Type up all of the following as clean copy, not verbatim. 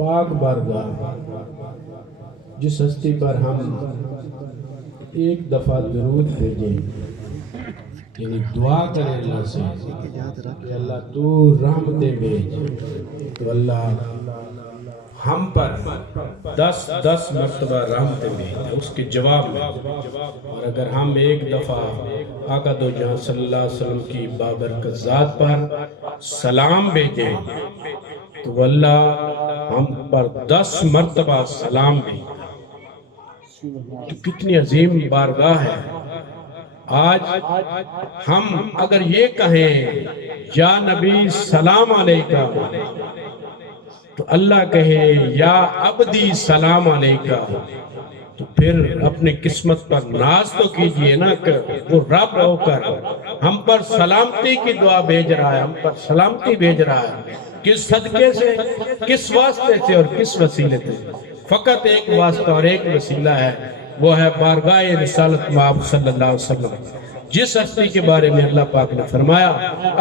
پاک بارگاہ جس ہستی پر ہم ایک دفعہ درود بھیجیں، یعنی دعا کریں اللہ سے کہ اللہ تو رحمتیں بھیج، تو اللہ ہم پر 10 مرتبہ رحمتیں بھیج اس کے جواب میں۔ اور اگر ہم ایک دفعہ آقا دو جہاں صلی اللہ علیہ وسلم کی بابرکت ذات پر سلام بھیجیں تو اللہ ہم پر 10 مرتبہ سلام بھیج۔ تو کتنی عظیم بارگاہ ہے۔ آج ہم اگر یہ کہیں یا نبی سلام علیکہ تو اللہ کہے یا عبدی سلام علیکہ، تو پھر اپنے قسمت پر ناز تو کیجئے نا کہ وہ رب ہو کر ہم پر سلامتی کی دعا بھیج رہا ہے، ہم پر سلامتی بھیج رہا ہے۔ کس صدقے سے، کس واسطے سے اور کس وسیلے سے؟ فقط ایک واسطہ اور ایک وسیلہ ہے، وہ ہے بارگاہ رسالت مآب صلی اللہ علیہ وسلم، جس ہستی کے بارے میں اللہ پاک نے فرمایا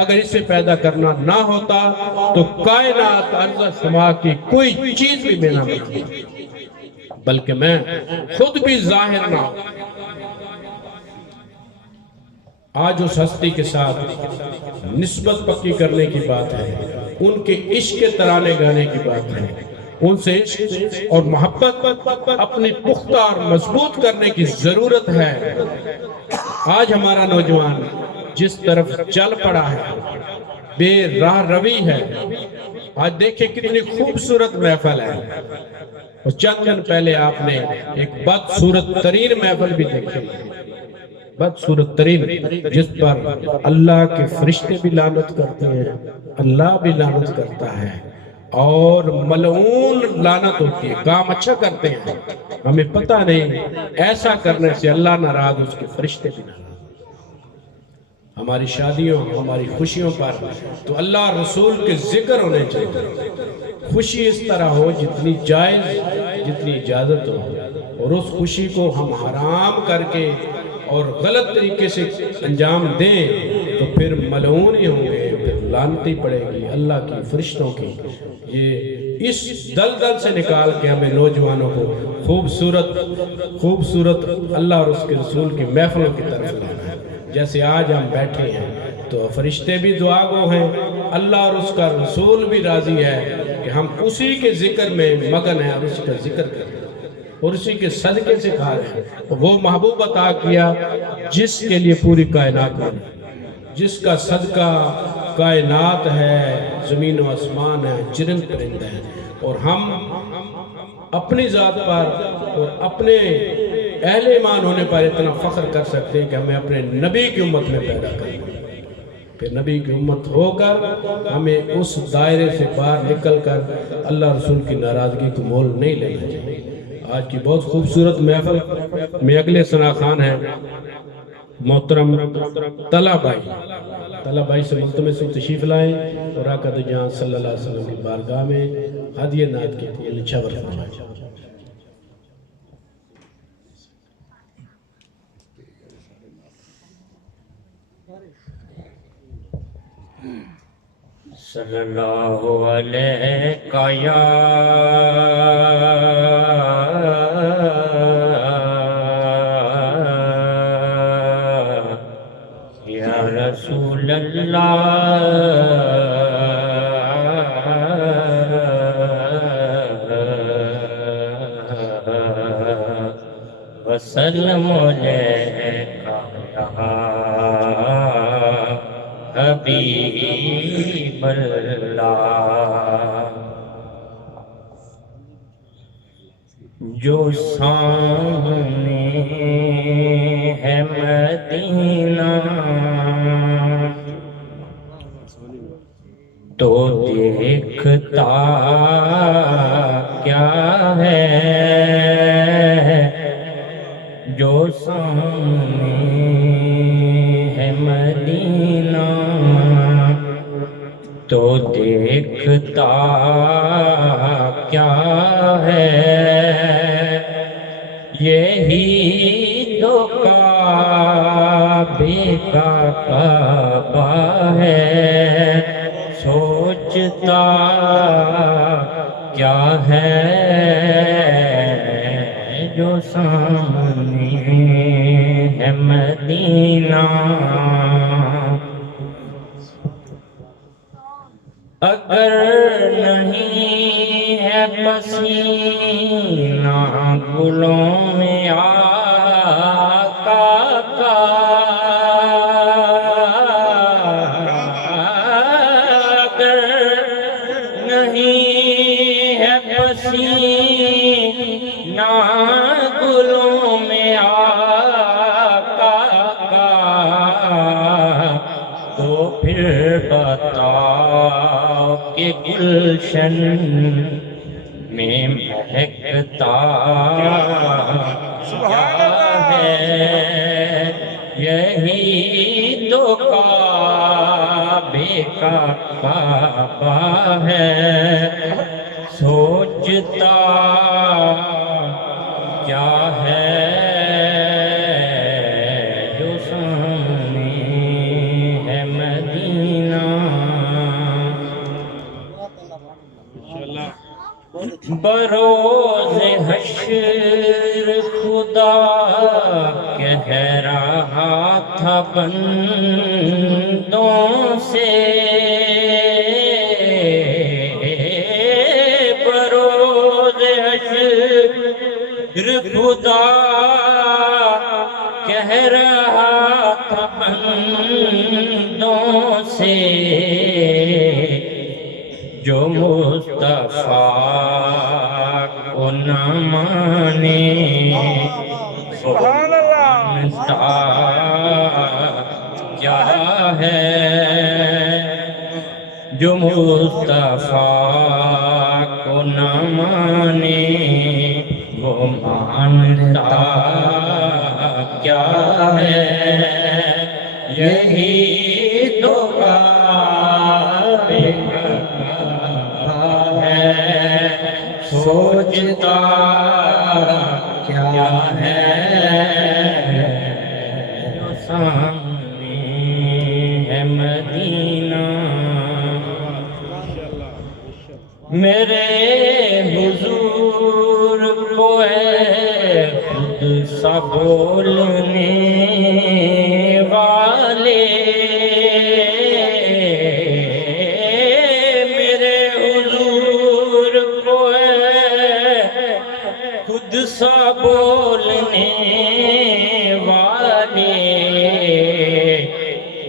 اگر اسے پیدا کرنا نہ ہوتا تو کائنات ارض سما کی کوئی چیز بھی میں نہ ہوتی، بلکہ میں خود بھی ظاہر نہ ہوں۔ آج اس ہستی کے ساتھ نسبت پکی کرنے کی بات ہے، ان کے عشق کے ترانے گانے کی بات ہے، ان سے عشق اور محبت اپنی پختہ اور مضبوط کرنے کی ضرورت ہے۔ آج ہمارا نوجوان جس طرف چل پڑا ہے، بے راہ روی ہے۔ آج دیکھیں کتنی خوبصورت محفل ہے، اور چند دن پہلے آپ نے ایک بدصورت ترین محفل بھی دیکھی، بدصورت ترین، جس پر اللہ کے فرشتے بھی لعنت کرتے ہیں، اللہ بھی لعنت کرتا ہے، اور ملعون لعنت ہوتی ہے۔ کام اچھا کرتے ہیں، ہمیں پتہ نہیں ایسا کرنے سے اللہ ناراض، اس کے فرشتے بھی ناراض۔ ہماری شادیوں، ہماری خوشیوں پر تو اللہ رسول کے ذکر ہونے چاہیے۔ خوشی اس طرح ہو جتنی جائز، جتنی اجازت ہو، اور اس خوشی کو ہم حرام کر کے اور غلط طریقے سے انجام دیں تو پھر ملعون ہی ہوں گے، پھر لعنتی پڑے گی اللہ کی، فرشتوں کی۔ یہ اس دلدل سے نکال کے ہمیں نوجوانوں کو خوبصورت اللہ اور اس کے رسول کی محفلوں کی طرف لانا ہے۔ جیسے آج ہم بیٹھے ہیں تو فرشتے بھی دعا گو ہیں، اللہ اور اس کا رسول بھی راضی ہے کہ ہم اسی کے ذکر میں مگن ہیں اور اسی کا ذکر کریں اور اسی کے صدقے سے کھا رہے ہیں۔ وہ محبوب عطا کیا جس کے لیے پوری کائنات بنی، جس کا صدقہ کائنات ہے، زمین و آسمان ہے، جرند پرند ہے، اور ہم اپنی ذات پر اور اپنے اہل ایمان ہونے پر اتنا فخر کر سکتے ہیں کہ ہمیں اپنے نبی کی امت میں پیدا کریں، پھر نبی کی امت ہو کر ہمیں اس دائرے سے باہر نکل کر اللہ رسول کی ناراضگی کو مول نہیں لینا چاہیے۔ آج کی بہت خوبصورت محفل میں اگلے ثنا خان ہیں محترم طلحہ بھائی سے ملتمس سے تشریف لائیں اور آقا دو جہاں صلی اللہ علیہ وسلم کی بارگاہ میں ہدیہ نعت کی تھی نچھاور فرمائیں۔ صلی اللہ علیہ یا رسول اللہ وسلم علیکہ حبیب اللہ۔ جو سامنے ہے مدینہ تو دیکھتا کیا ہے، جو سامنے ہے مدینہ تو دیکھتا کیا ہے، یہی تو کعبے کا کعبہ ہے، سوچتا کیا ہے جو سامنے ہے مدینہ اگر نہیں ہے پسینہ گلوں میں آقا کا اگر نہیں ہے پسینہ گلوں میں آقا کا تو پھر بتاؤ کہ گلشن میں مہکتا کیا ہے یہی تو کعبے کا کعبہ ہے سوچتا کیا ہے جو سامنے ہے مدینہ بروز حشر خدا کہہ رہا تھا بندوں سے بروز حشر خدا کہہ رہا تھا بندوں سے جو مصطفیٰ کو نہ مانے سبحان اللہ کیا ہے جو مصطفیٰ کو نہ مانے وہ مانتا کیا ہے یہی تو کعبے سوچتا کیا ہے جو سامنے ہے مدینہ میرے حضور کو ہے خود سا بولنے والے سا بولنے والے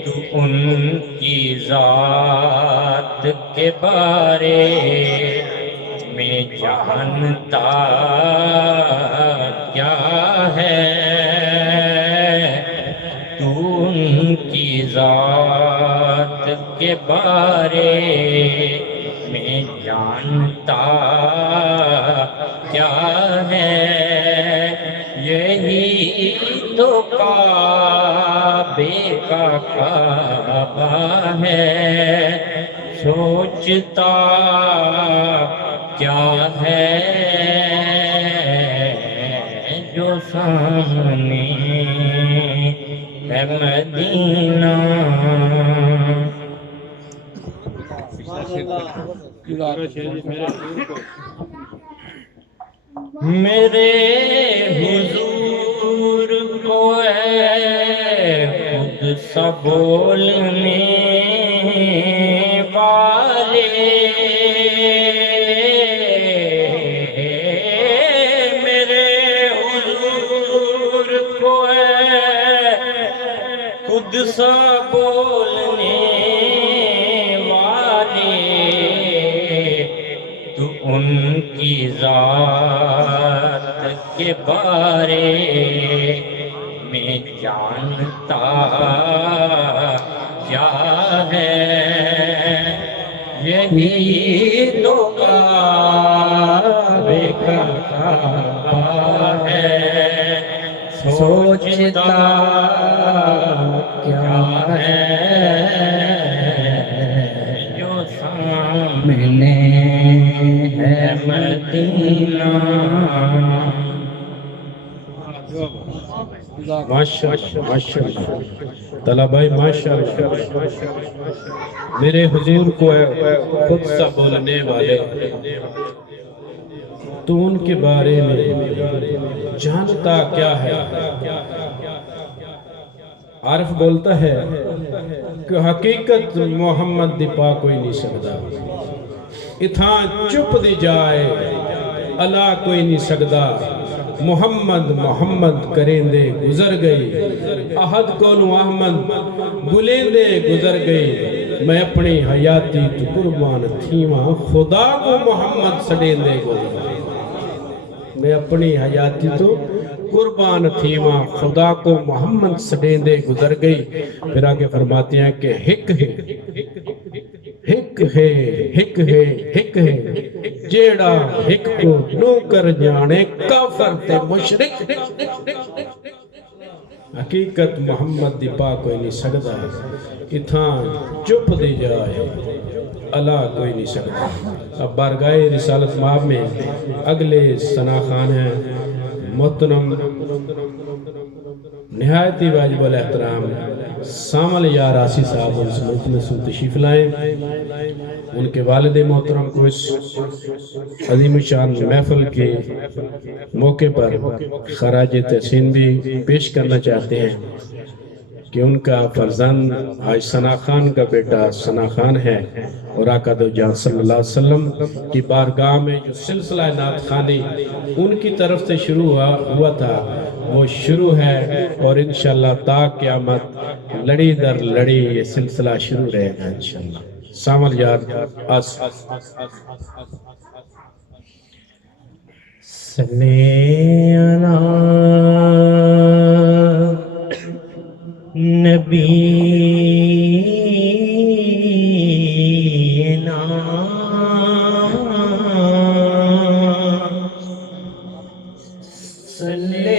تو ان کی ذات کے بارے میں جانتا کیا ہے تو ان کی ذات کے بارے میں جانتا کیا ہے یہی تو کعبے کا کعبہ ہے سوچتا کیا ہے جو سامنے ہے مدینہ میرے حضور کو ہے خود سا بولنے والے میرے حضور کو ہے خود سا بولنے ان کی ذات کے بارے میں جانتا کیا ہے یہی تو کعبے کا کعبہ ہے سوچتا کیا ہے جو سامنے ہے مدینہ ماشاءاللہ طلبہ بھائی ماشاءاللہ میرے حضور کو ہے خود سا بولنے والے تو ان کے بارے میں جانتا کیا ہے؟ عارف بولتا ہے کہ حقیقت محمد دی پا کوئی نہیں سکتا، اتھاں چپ دی جائے اللہ کوئی نہیں سکتا، محمد محمد کریں دے گزر گئی، احد کولوں احمد گلیں دے گزر گئی، میں اپنی حیاتی تو قربان تھیواں خدا کو محمد سڑیں دے گزر گئی، میں اپنی حیاتی تو قربان تھیواں خدا کو محمد سڑیں دے گزر گئی۔ پھر آگے فرماتے ہیں کہ ہک ہے ہک ہے ہک ہے ہک ہے جیڑا ہک کو نو کر جانے کافر تے مشرک، حقیقت محمد دی پا کوئی نہیں سکتا، اتھاں چپ دی جائے اللہ کوئی نہیں سکتا۔ اب بارگاہ رسالت مآب میں اگلے ثنا خان ہیں محترم نہایتی واجب الاحترام سامل یار آسی صاحب، ان سے ملتمس تشریف لائیں، ان کے والد محترم کو اس عظیم شان محفل کے موقع پر خراج تحسین بھی پیش کرنا چاہتے ہیں کہ ان کا فرزند حاج ثنا خان کا بیٹا ثنا خان ہے، اور آقا دو جہاں صلی اللہ علیہ وسلم کی بارگاہ میں جو سلسلہ نعت خوانی ان کی طرف سے شروع ہوا تھا وہ شروع ہے، اور انشاءاللہ تا قیامت لڑی در لڑی یہ سلسلہ شروع رہے گا انشاءاللہ۔ سامل یار آس صلی اللہ نبینا صلی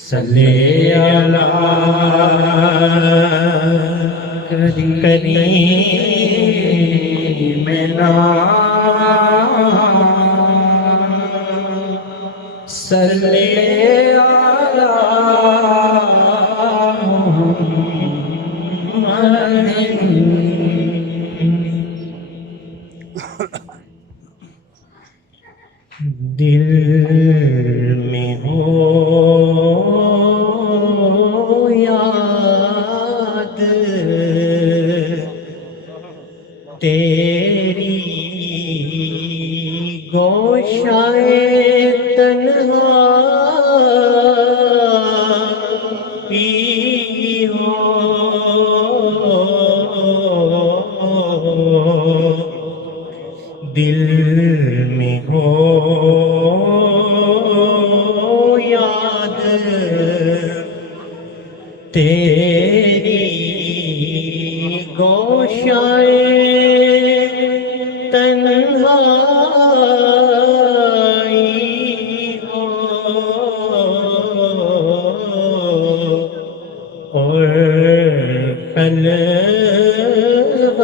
صلی اللہ کریمنا صلی دل میں ہو یاد تیری گوشائے تنہائی ہو، دل میں ہو یاد تیری گوشائے تنہائی ہو، اور خلوت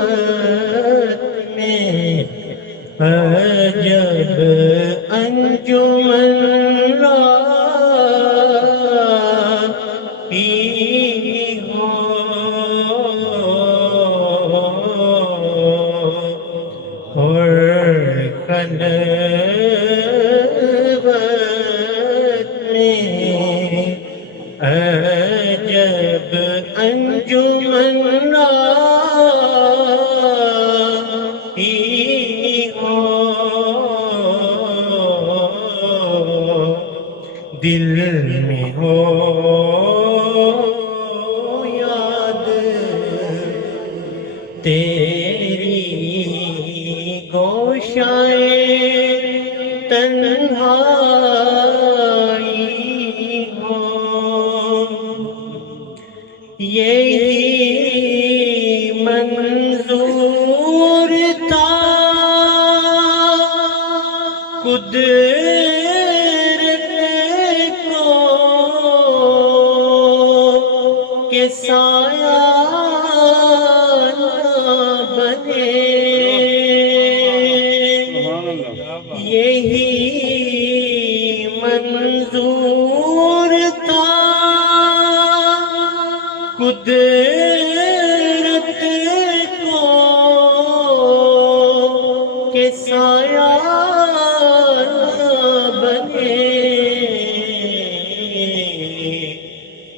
میں عجب انجمن راہی ہو، اور خلوت میں عجب انجمن راہی ہو، دل میں ہو یاد تیری گوشائے تنہائی ہو، یہی منظور تھا قدرت کو کہ سایہ بنے، یہی منظور تھا قدرت کو کہ سایہ بنے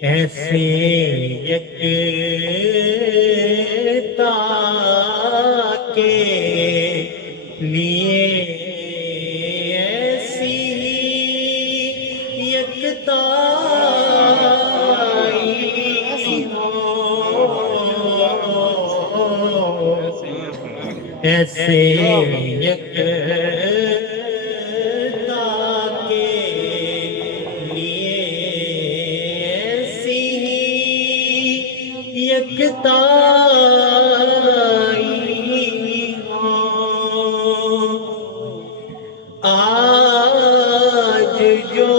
ایسے یکتا کے لیے ایسی یکتا ایسے یکتا کے لیے ایسی یکتا آج جو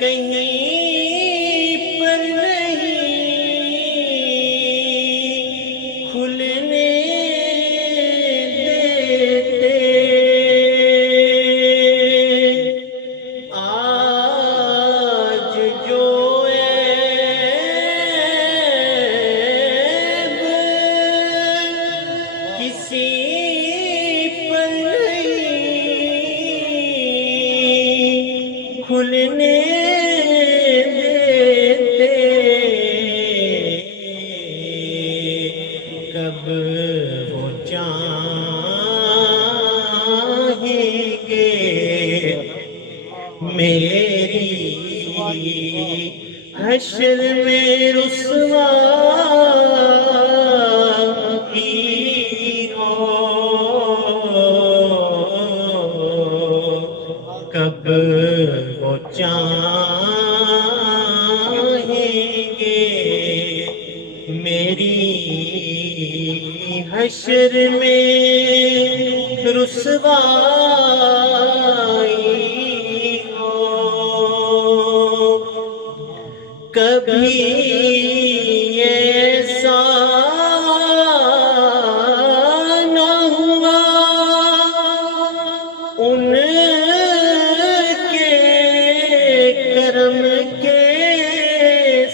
کہیں پر نہیں کھلنے دیتے آج جو کسی پر نہیں کھلنے کب وہ چاہیں گے میری حشر میں رسوائی ہو کب وہ چاہیں گے میری حشر میں رسوائی ہو کبھی ایسا نہ ہوا ان کے کرم کے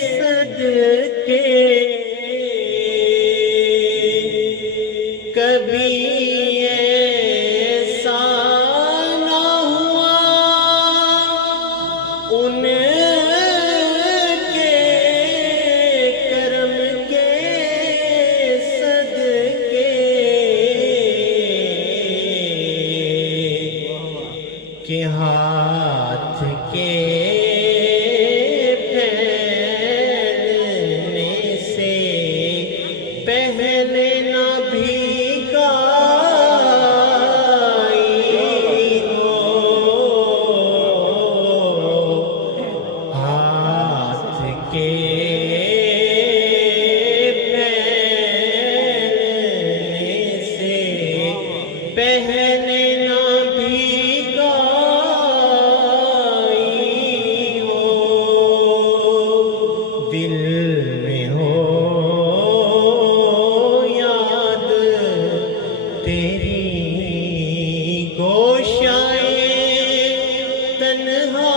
صدقے کبھی ایسا نہ ہوا ان کے کرم کے صدقے کہ ہاتھ کے پھیلنے سے پہلے نہ بھیگائی ہو ہاتھ کے پھیلنے سے پہلے نہ بھیگائی ہو دل میں ہو یاد تیری گوشائے تنہائی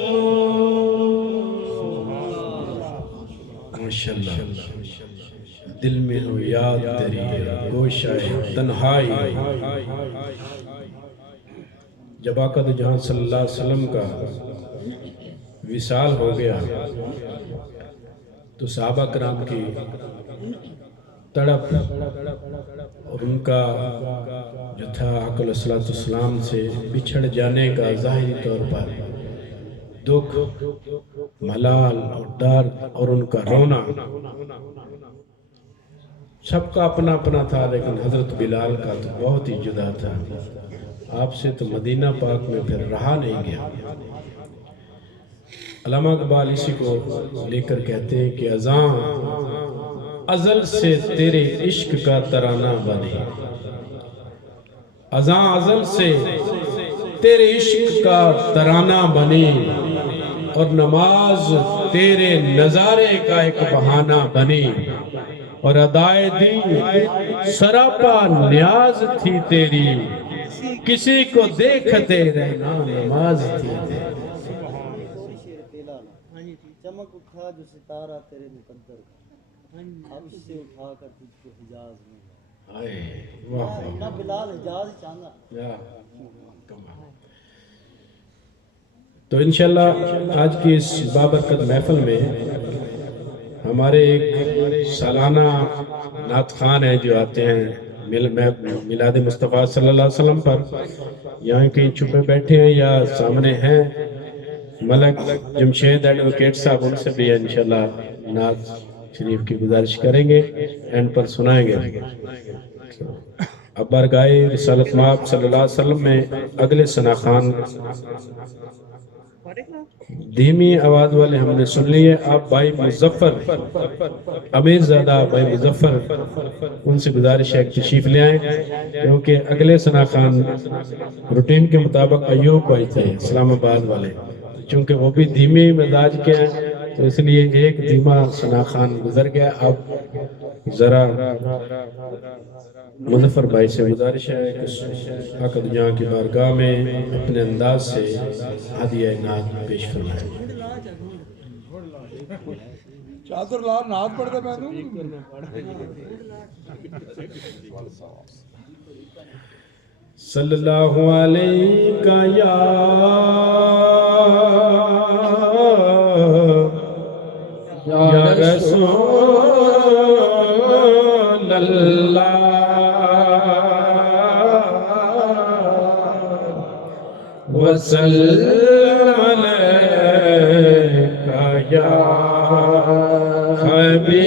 ہو ماشاءاللہ دل میں ہو یاد تیری گوشائے تنہائی جب آقا دو جہاں صلی اللہ علیہ وسلم کا وصال ہو گیا تو صحابہ کرام کی تڑپ اور ان کا جو تھا آقا علیہ السلام سے بچھڑ جانے کا ظاہری طور پر دکھ ملال اور ڈر اور ان کا رونا سب کا اپنا اپنا تھا لیکن حضرت بلال کا تو بہت ہی جدا تھا آپ سے تو مدینہ پاک میں پھر رہا نہیں گیا علامہ اقبال اسی کو لے کر کہتے ہیں کہ اذاں ازل سے تیرے عشق کا ترانہ بنے اذاں ازل سے تیرے عشق کا ترانہ بنے اور نماز تیرے نظارے کا ایک بہانہ بنے اور ادائے دی سراپا نیاز تھی تیری کسی کو دیکھتے رہنا نماز تھی چمک اٹھا جو ستارہ تیرے مقدر کا اب اس سے اٹھا کر تجھ کو حجاز میں اتنا بلال حجاز ہی چاہنا. تو انشاءاللہ آج کی اس بابرکت محفل میں ہمارے ایک سالانہ نعت خوان ہیں جو آتے ہیں میلاد مصطفیٰ صلی اللہ علیہ وسلم پر. یہاں کہیں چھپے بیٹھے ہیں یا سامنے ہیں ملک جمشید ایڈوکیٹ صاحب, ان سے بھی انشاءاللہ نعت شریف کی گزارش کریں گے, اینڈ پر سنائیں گے. اب بارگاہ رسالت مآب صلی اللہ علیہ وسلم میں اگلے ثنا خوان دھیمی آواز والے ہم نے سن لیے. آپ بھائی مظفر امیر زادہ بھائی مظفر, ان سے گزارش ہے تشریف لے آئیں, کیونکہ اگلے ثنا خوان روٹین کے مطابق ایوب بھائی تھے اسلام آباد والے, چونکہ وہ بھی دھیمی مزاج کے ہیں تو اس لیے ایک دھیما ثنا خوان گزر گیا. اب ذرا مظفر بھائی سے گزارش ہے کہ آقا جہاں کی بارگاہ میں اپنے انداز سے ہدیہ نعت پیش فرمائیں. چادر لال نعت پڑھ دے میں دوں. صلی اللہ علیہ یا رسول اللہ وسلم علیکہ یا حبیب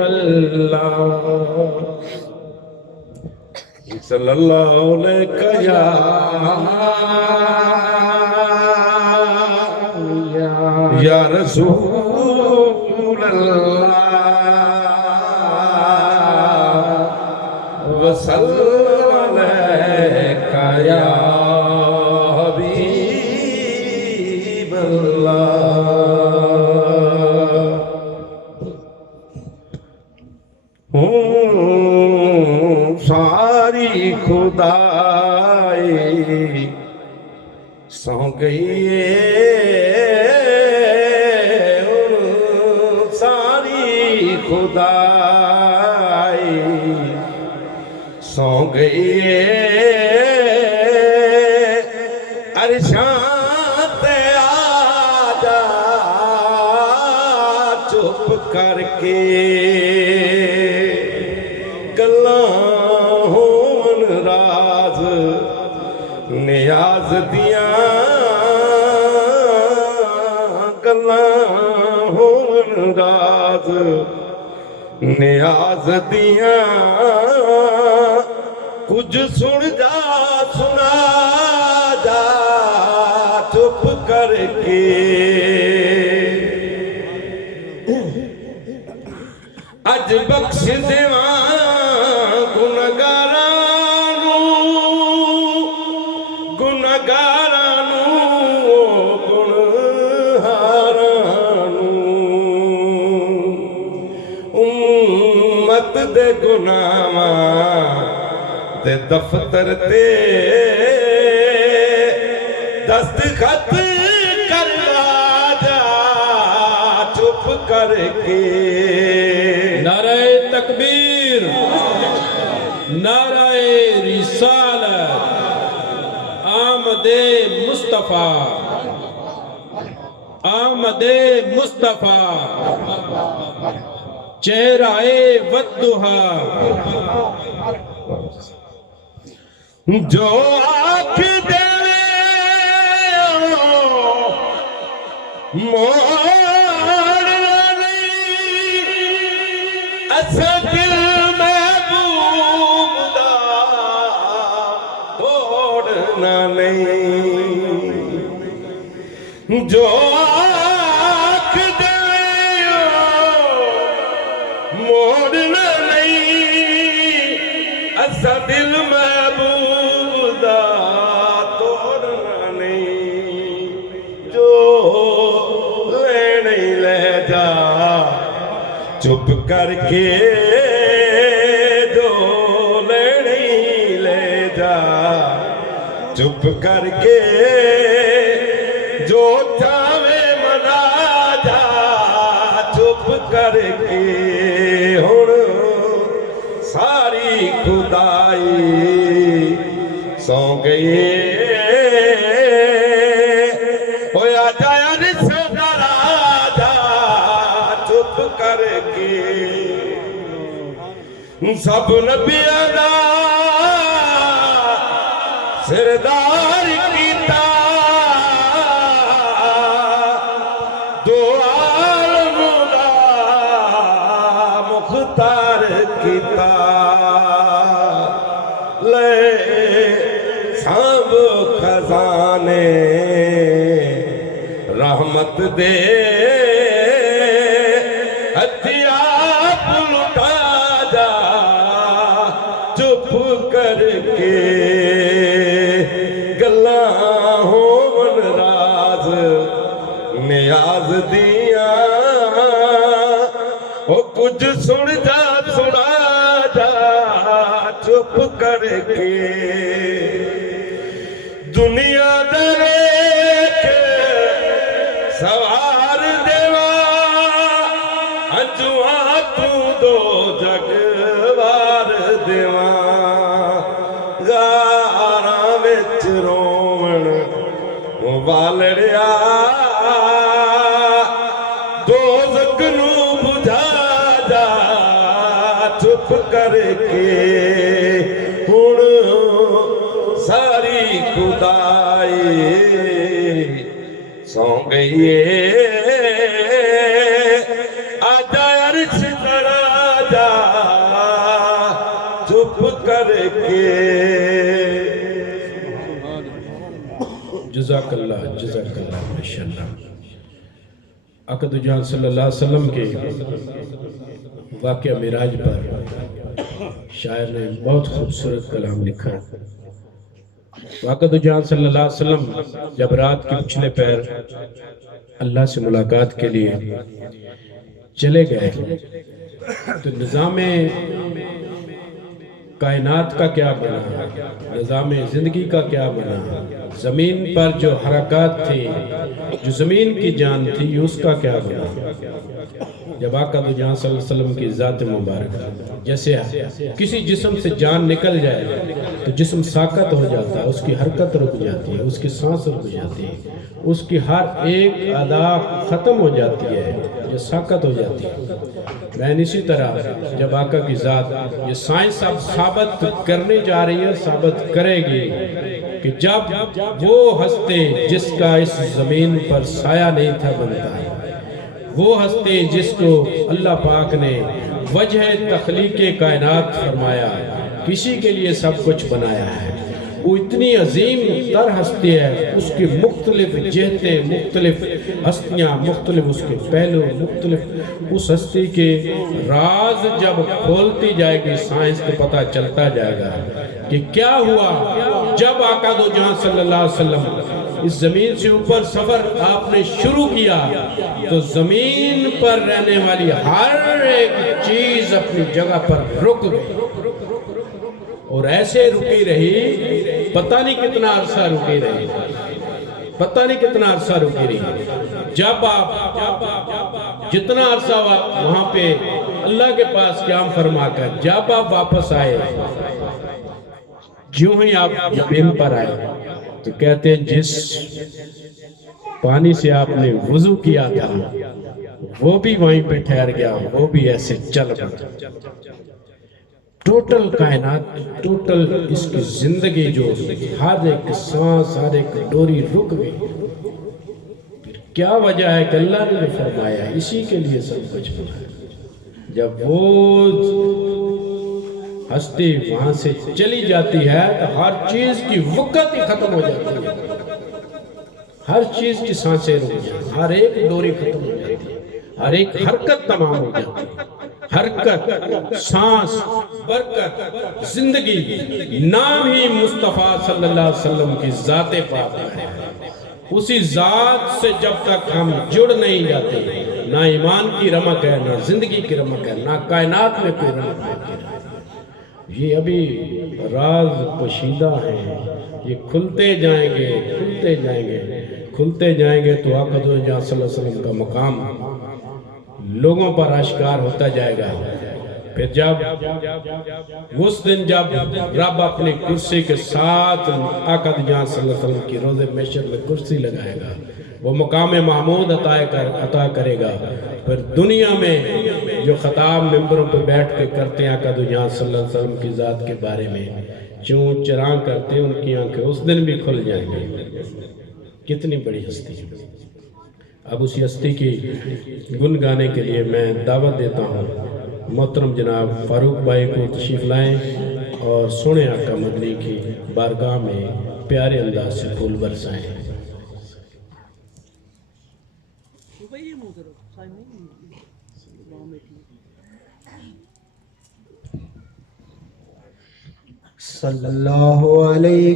اللہ صلی اللہ علیہ یا رسول اللہ وسلم علیکہ یا حبیب اللہ. ساری خدائی سو گئی ساری خدائی سو گئی عرشاں تے آجا چپ کر کے نیاز دیاں گلاں ہون راز نیاز دیاں کچھ سن جا سنا جا چپ کر کے اج بخش دیواں دے گناہاں دے دفتر تے دستخط کروا جا چپ کر کے. نعرہ تکبیر, نعرہ رسالت, آمد مصطفیٰ, آمد مصطفیٰ, چہرہ والضحا. جو آنکھ دے موڑنا نہیں ایسا دل محبوب دا توڑنا نہیں. جو آنکھ دے موڑنا نہیں ایسا دل محبوب دا توڑنا نہیں. جو لے نہیں لے جا چپ کر کے, جو لے نہیں جا چپ کر کے جو چاہے منا جا چپ کر کے ہن ساری خدائی سو گئی ہویا جایا رشتہ راجا چپ کر کے سب نبیاں دا سردار کیتا دو عالم دا مختار کیتا لے سب خزانے رحمت دے ہتھیار لٹا جا چپ کر کے گلاں ہون راز نیاز دیاں او کچھ سن جا سنا جا چپ کر کے دنیا دیکھ سوار دیوا انجواں تو دو جگوار دیوا غاراں وچ روون والڑیا دوزخ نوں بجھا جا چپ کر کے ہن ساری خدائی سو گئی آجا عرش تڑا جا چپ کر کے جزاک اللہ ماشاءاللہ۔ آقا دو جہاں صلی اللہ علیہ وسلم کے واقعہ معراج پر شاعر نے بہت خوبصورت کلام لکھا۔ آقا دو جہاں صلی اللہ علیہ وسلم جب رات کے پچھلے پیر اللہ سے ملاقات کے لیے چلے گئے تو نظام کائنات کا کیا بنا، نظام زندگی کا کیا بنا، زمین پر جو حرکات تھی، جو زمین کی جان تھی، اس کا کیا بنا۔ جب آقا دو جہاں صلی اللہ علیہ وسلم کی ذات مبارک جیسے کسی جسم سے جان نکل جائے تو جسم ساکت ہو جاتا ہے، اس کی حرکت رک جاتی ہے، اس کی سانس رک جاتی ہے، اس کی ہر ایک ادا ختم ہو جاتی ہے، یہ ساکت ہو جاتی ہے۔ میں اسی طرح جب آقا کی ذات یہ سائنس اب ثابت کرنے جا رہی ہے، ثابت کرے گی کہ جب وہ ہستے جس کا اس زمین پر سایہ نہیں تھا بنتا ہے، وہ ہستے جس کو اللہ پاک نے وجہ تخلیق کائنات فرمایا، کسی کے لیے سب کچھ بنایا ہے، وہ اتنی عظیم تر ہستی ہے، اس کی مختلف جہتیں، مختلف ہستیاں، مختلف اس کے پہلو، مختلف اس ہستی کے راز جب کھولتی جائے گی سائنس کو پتہ چلتا جائے گا کہ کیا ہوا جب آقا دو جہاں صلی اللہ علیہ وسلم اس زمین سے اوپر سفر آپ نے شروع کیا تو زمین پر رہنے والی ہر ایک چیز اپنی جگہ پر رک گئی اور ایسے رکی رہی، پتہ نہیں کتنا عرصہ رکی رہی، پتہ نہیں کتنا عرصہ رکی رہی۔ جب آپ جتنا عرصہ وہاں پہ اللہ کے پاس قیام فرما کر جب آپ واپس آئے، جو ہی آپ زمین پر آئے تو کہتے ہیں جس پانی سے آپ نے وضو کیا تھا وہ بھی وہیں پہ ٹھہر گیا، وہ بھی ایسے چل پڑا۔ ٹوٹل کائنات، ٹوٹل اس کی زندگی جو ہر ایک سانس، ہر ایک ڈوری رک گئی۔ کیا وجہ ہے کہ اللہ نے فرمایا اسی کے لیے سب کچھ بنایا۔ جب وہ ہستی وہاں سے چلی جاتی ہے تو ہر چیز کی وقت ہی ختم ہو جاتی ہے، ہر چیز کی سانسیں رک جاتی ہیں، ہر ایک ڈوری ختم ہو جاتی ہے، ہر ایک حرکت تمام ہو جاتی ہے۔ حرکت، سانس، برکت، زندگی، نام ہی مصطفیٰ صلی اللہ علیہ وسلم کی ذات پاک ہے۔ اسی ذات سے جب تک ہم جڑ نہیں جاتے، نہ ایمان کی رمق ہے، نہ زندگی کی رمق ہے، نہ کائنات میں کوئی رمق ہے۔ یہ ابھی راز پوشیدہ ہیں، یہ کھلتے جائیں گے کھلتے جائیں گے کھلتے جائیں گے تو آقا دو جہاں صلی اللہ علیہ وسلم کا مقام لوگوں پر آشکار ہوتا جائے گا۔ پھر جب اس دن جب رب اپنی کرسی کے ساتھ آقا دو جہاں صلی اللہ علیہ وسلم کی روز محشر میں کرسی لگائے گا، وہ مقام محمود عطا کرے گا، پھر دنیا میں جو خطاب ممبروں پہ بیٹھ کے کرتے ہیں آقا دو جہاں صلی اللہ علیہ وسلم کی ذات کے بارے میں، چون چراں کرتے ہیں، ان کی آنکھیں اس دن بھی کھل جائیں گے۔ کتنی بڑی ہستی ہے۔ اب اسی ہستی کی گن گانے کے لیے میں دعوت دیتا ہوں محترم جناب فاروق بھائی کو تشریف لائیں اور سنیں آقا مدنی کی بارگاہ میں پیارے انداز سے پھول برسائیں۔ صلی اللہ علیہ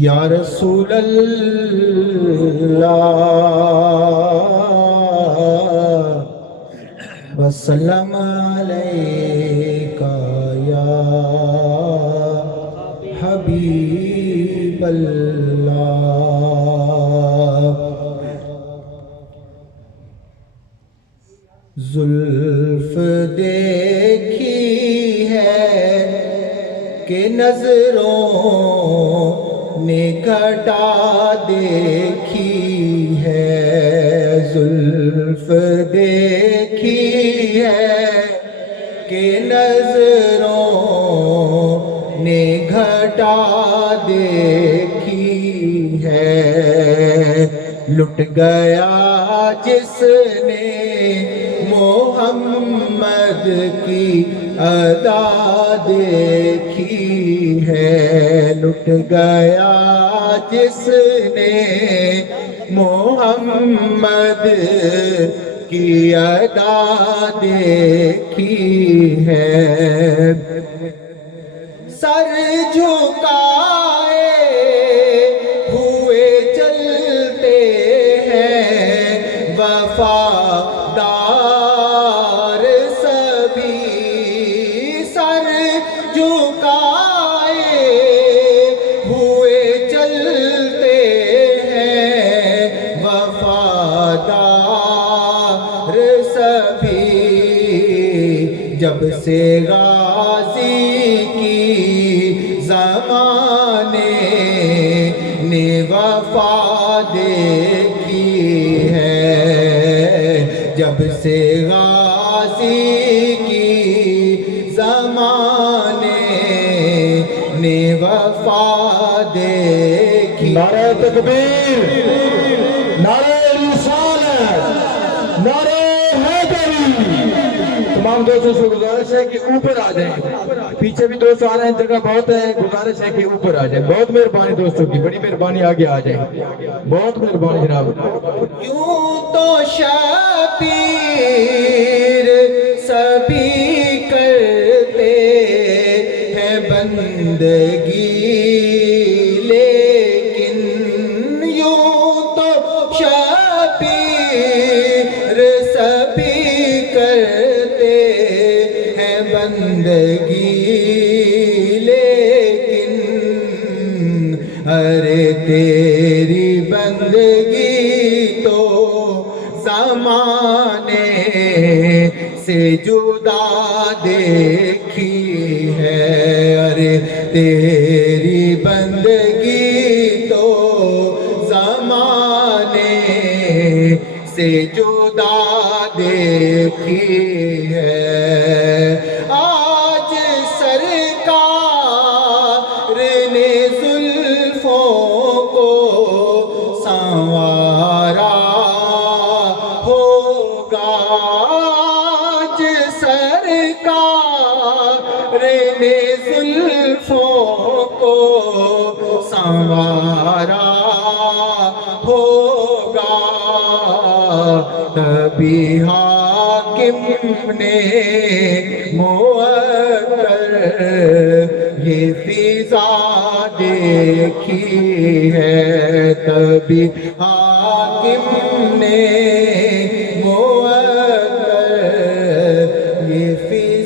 یا رسول اللہ وسلم علیکہ یا حبیب اللہ۔ زلف دیکھی ہے کہ نظروں نے گھٹا دیکھی ہے، زلف دیکھی ہے کہ نظروں نے گھٹا دیکھی ہے، لٹ گیا جس نے محمد کی ادا دیکھی ہے، لٹ گیا جس نے محمد کی ادا دیکھی ہے، سر جھکائے ہوئے چلتے ہیں وفادار سبھی، سر جھکائے ہوئے چلتے ہیں وفادار سبھی، جب سے غازی کی زمانے نے وفا دیکھی ہے، جب سے غازی کی زمانے نے وفا دیکھی۔ نعرہ تکبیر، نعرہ رسالت، نعرہ حیدری۔ تمام دوستوں سے گزارش ہے کہ اوپر آ جائیں، پیچھے بھی دوست آ رہے ہیں، جگہ بہت ہے، گزارش ہے کہ اوپر آ جائیں۔ بہت مہربانی دوستوں کی، بڑی مہربانی، آگے آ جائیں، بہت مہربانی جناب۔ یوں تو شبیر سبھی کرتے ہیں بندگی، لیکن یوں تو شبیر سبھی کرتے ہیں بندگی، لیکن ارے تیری بندگی تو زمانے سے جدا دیکھی ہے، ارے تیری بندگی تو زمانے سے جدا دیکھی ہے، آج سرکار نے زلفوں کو سنوارا ہوگا، آج سرکار نے زلفوں کو سنوارا ہوگا، تبھی حاکم نے معطر یہ فضا دیکھی ہے، تبھی حاکم نے معطر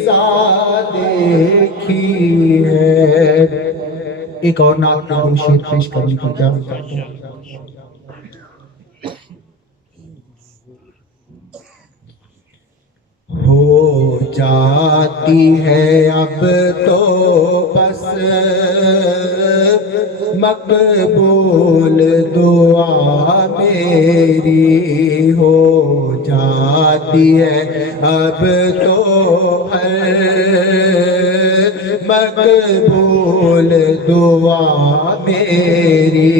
فضا دیکھی ہے. ایک اور نعت کا دو شعر پیش کرنے کی اجازت کرتا ہوں. ہو جاتی ہے اب تو بس مقبول دعا میری. ہو جاتی ہے اب تو مقبول دعا میری.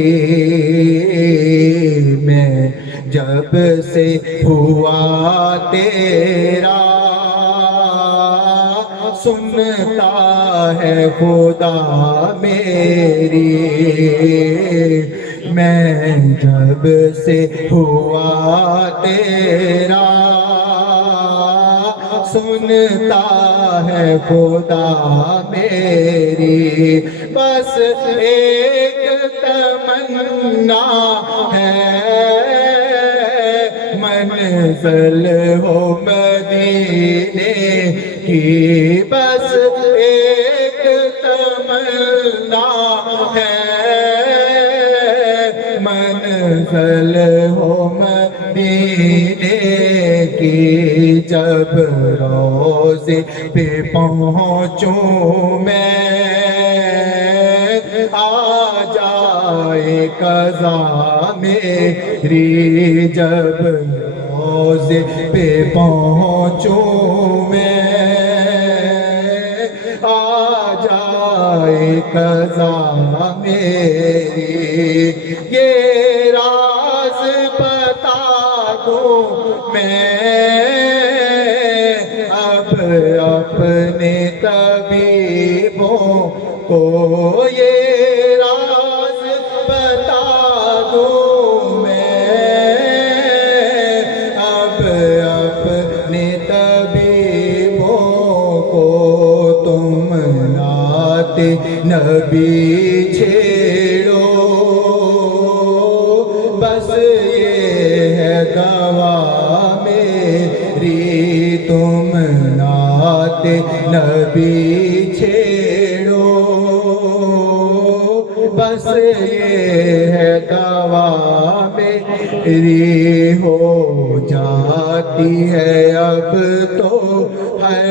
میں جب سے ہوا تیرا سنتا ہے خدا میری. میں جب سے ہوا تیرا سنتا ہے خدا میری. بس ایک تمنا ہے منزل ہو مدینے کی. بس ایک تمنا ہے منزل ہو مدینے کی. جب روزے پہ پہنچوں میں آ جائے قضا میری. جب روزے پہ پہنچوں میں آ جائے قضا میری. یہ راز بتا دوں میں اب اپنے طبیبوں کو. یہ راز بتا دوں میں اب اپنے طبیبوں کو. تم نعت نبی چھیڑو بس یہ ہے دوا میری. تم نعت نبی چھیڑو بس یہ ہے دوا میری. ہو جاتی ہے اب تو ہر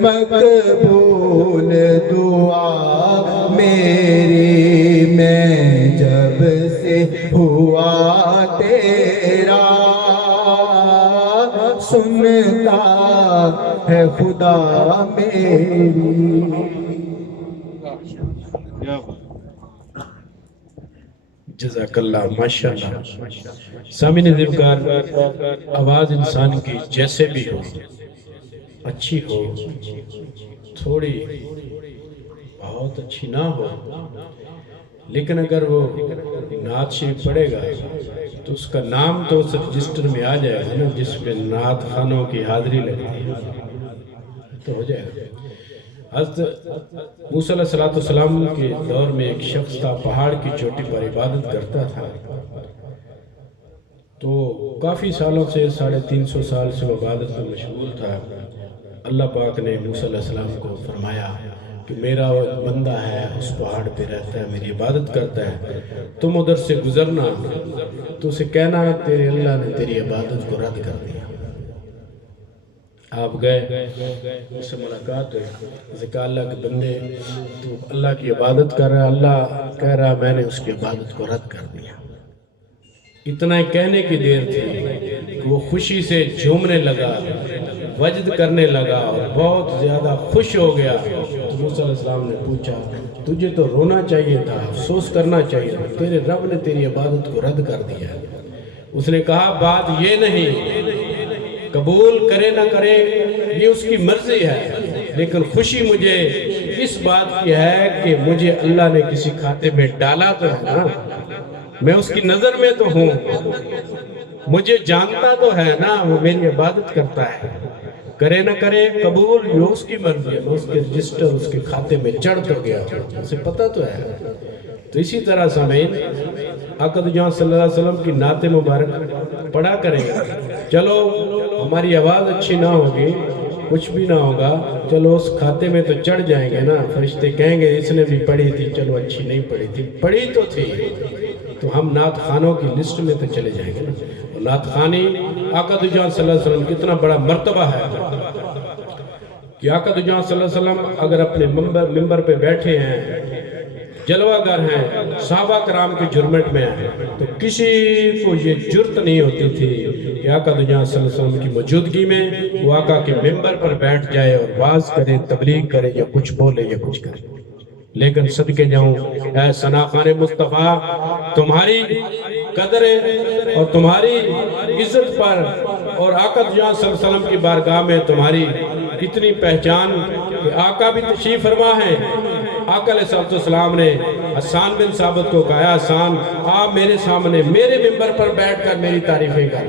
مقبول دعا میری. میں جب سے ہوا تیرا سنتا ہے خدا میری. جزاک اللہ ماشاءاللہ. سامعین ذوالفقار آواز انسان کی جیسے بھی ہو اچھی ہو تھوڑی بہت اچھی نہ ہو لیکن اگر وہ نعت شریف پڑھے گا تو اس کا نام تو اس رجسٹر میں آ جائے گا نا جس میں نعت خانوں کی حاضری لگتی ہے تو ہو جائے گا. حضرت موسیٰ علیہ السلام کے دور میں ایک شخص تھا پہاڑ کی چوٹی پر عبادت کرتا تھا. تو کافی سالوں سے 350 سال سے وہ عبادت میں مشغول تھا. اللہ پاک نے موسیٰ علیہ السلام کو فرمایا کہ میرا وہ بندہ ہے اس پہاڑ پہ رہتا ہے میری عبادت کرتا ہے تم ادھر سے گزرنا تو اسے کہنا تیرے اللہ نے تیری عبادت کو رد کر دیا. آپ گئے اس سے ملاقات ہوئی اسے کہا اللہ کے بندے تو اللہ کی عبادت کر رہا ہے اللہ کہہ رہا میں نے اس کی عبادت کو رد کر دیا. اتنا ہی کہنے کی دیر تھی کہ وہ خوشی سے جھومنے لگا وجد کرنے لگا اور بہت زیادہ خوش ہو گیا. تو موسیٰ علیہ السلام نے پوچھا تجھے تو رونا چاہیے تھا افسوس کرنا چاہیے تھا تیرے رب نے تیری عبادت کو رد کر دیا. اس نے کہا بات یہ نہیں قبول کرے نہ کرے یہ اس کی مرضی ہے لیکن خوشی مجھے اس بات کی ہے کہ مجھے اللہ نے کسی کھاتے میں ڈالا تو ہے نا میں اس کی نظر میں تو ہوں مجھے جانتا تو ہے نا وہ میری عبادت کرتا ہے کرے نہ کرے قبول یہ اس کی مرضی ہے. میں اس کے رجسٹر اس کے کھاتے میں چڑھ تو گیا اسے پتہ تو ہے. تو اسی طرح سامعین آقا جہاں صلی اللہ علیہ وسلم کی نعت مبارک پڑھا کریں. چلو ہماری آواز اچھی نہ ہوگی کچھ بھی نہ ہوگا، چلو اس کھاتے میں تو چڑھ جائیں گے نا، فرشتے کہیں گے اس نے بھی پڑھی تھی، چلو اچھی نہیں پڑھی تھی، پڑھی تو تھی، تو ہم نعت خانوں کی لسٹ میں تو چلے جائیں گے نا۔ نعت خانی آقا دو جہاں صلی اللہ علیہ وسلم کتنا بڑا مرتبہ ہے کہ آقا دو جہاں صلی اللہ علیہ وسلم اگر اپنے ممبر پہ بیٹھے ہیں، جلوہ گر ہیں، صحابہ کرام کے جرمٹ میں ہیں، تو کسی کو یہ جرت نہیں ہوتی تھی کہ آقا دو جہاں صلی اللہ علیہ وسلم کی موجودگی میں وہ آقا کے ممبر پر بیٹھ جائے اور واز کرے، تبلیغ کرے، یا کچھ بولے یا کچھ کرے۔ لیکن صدقے جاؤں اے ثنا خان مصطفیٰ، تمہاری قدر اور تمہاری عزت پر اور آقا دو جہاں صلی اللہ علیہ وسلم کی بارگاہ میں تمہاری اتنی پہچان کہ آقا بھی تشریف فرما ہے۔ آقا علیہ السلام نے حسان بن ثابت کو کہا، حسان آپ میرے سامنے میرے ممبر پر بیٹھ کر میری تعریفیں کر،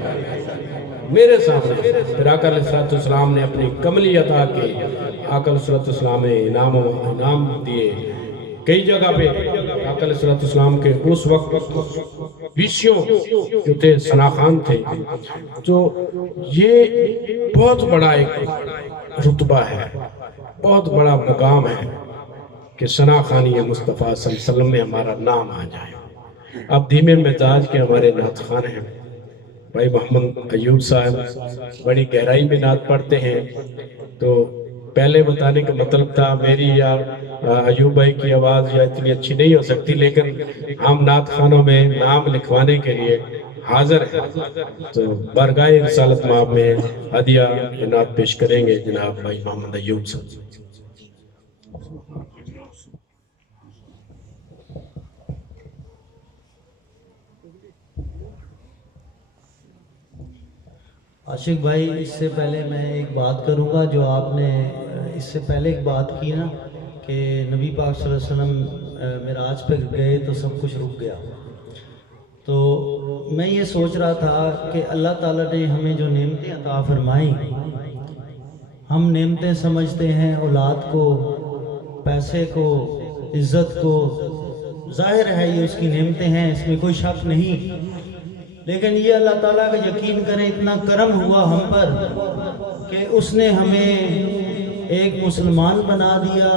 میرے سامنے۔ پھر آقا علیہ السلام نے اپنی کملی عطا کی، آقا علیہ السلام نے انعام دیے کئی جگہ پہ۔ آقا علیہ السلام کے اس وقت ویشیوں جو تھے ثنا خان تھے، تو یہ بہت بڑا ایک رتبہ ہے، بہت بڑا مقام ہے کہ ثنا خانی مصطفیٰ صلی اللہ علیہ وسلم میں ہمارا نام آ جائے۔ اب دھیمے مزاج کے ہمارے نعت خان ہیں، بھائی محمد ایوب صاحب بڑی گہرائی میں نعت پڑھتے ہیں، تو پہلے بتانے کا مطلب تھا میری یا ایوب بھائی کی آواز یا اتنی اچھی نہیں ہو سکتی، لیکن ہم نعت خانوں میں نام لکھوانے کے لیے حاضر ہیں، تو بارگاہ رسالت مآب میں ہدیہ نعت پیش کریں گے جناب بھائی محمد ایوب صاحب۔ عاشق بھائی، اس سے پہلے میں ایک بات کروں گا، جو آپ نے اس سے پہلے ایک بات کی نا کہ نبی پاک صلی اللہ علیہ وسلم معراج پہ گئے تو سب کچھ رک گیا، تو میں یہ سوچ رہا تھا کہ اللہ تعالیٰ نے ہمیں جو نعمتیں عطا فرمائیں، ہم نعمتیں سمجھتے ہیں اولاد کو، پیسے کو، عزت کو، ظاہر ہے یہ اس کی نعمتیں ہیں، اس میں کوئی شک نہیں، لیکن یہ اللہ تعالیٰ کا یقین کریں اتنا کرم ہوا ہم پر کہ اس نے ہمیں ایک مسلمان بنا دیا،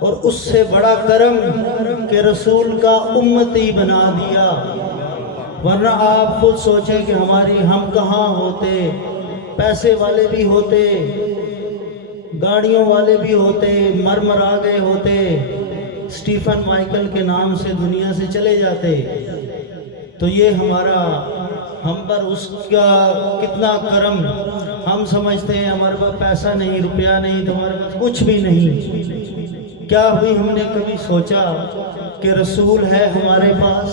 اور اس سے بڑا کرم کہ رسول کا امتی بنا دیا۔ ورنہ آپ خود سوچیں کہ ہم کہاں ہوتے، پیسے والے بھی ہوتے، گاڑیوں والے بھی ہوتے، مرا گئے ہوتے، سٹیفن مائیکل کے نام سے دنیا سے چلے جاتے، تو یہ ہم پر اس کا کتنا کرم۔ ہم سمجھتے ہیں ہمارے پاس پیسہ نہیں، روپیہ نہیں، تو ہمارے پاس کچھ بھی نہیں۔ کیا ہوئی ہم نے کبھی سوچا کہ رسول ہے ہمارے پاس؟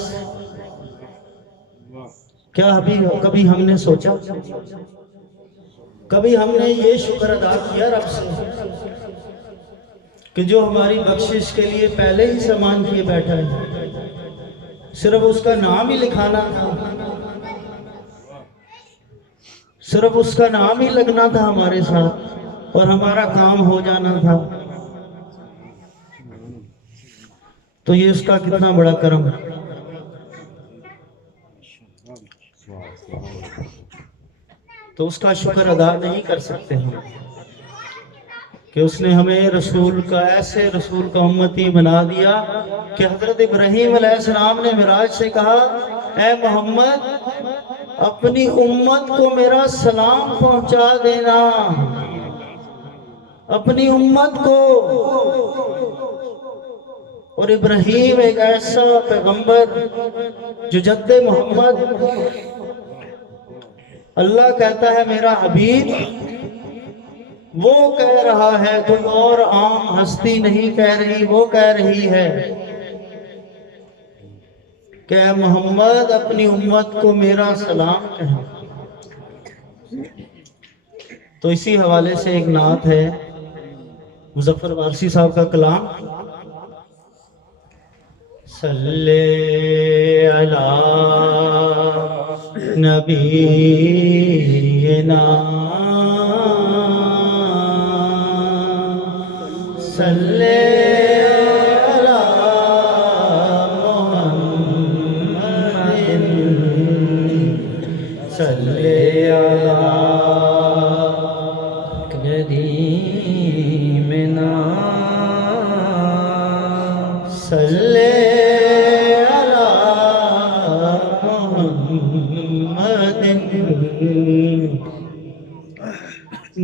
کیا کبھی ہم نے سوچا؟ کبھی ہم نے یہ شکر ادا کیا رب سے کہ جو ہماری بخشش کے لیے پہلے ہی سامان کیے بیٹھا ہے، صرف اس کا نام ہی لکھانا تھا، صرف اس کا نام ہی لگنا تھا ہمارے ساتھ اور ہمارا کام ہو جانا تھا، تو یہ اس کا کتنا بڑا کرم ہے۔ تو اس کا شکر ادا نہیں کر سکتے ہم کہ اس نے ہمیں رسول کا ایسے رسول کا امتی بنا دیا کہ حضرت ابراہیم علیہ السلام نے معراج سے کہا، اے محمد اپنی امت کو میرا سلام پہنچا دینا، اپنی امت کو۔ اور ابراہیم ایک ایسا پیغمبر جو جد محمد، اللہ کہتا ہے میرا حبیب، وہ کہہ رہا ہے، کوئی اور عام ہستی نہیں کہہ رہی، وہ کہہ رہی ہے کہ اے محمد اپنی امت کو میرا سلام کہہ۔ تو اسی حوالے سے ایک نعت ہے مظفر وارسی صاحب کا کلام، صلی علی نبینا صلی علی محمد صلی علی کریمنا صلی علی محمد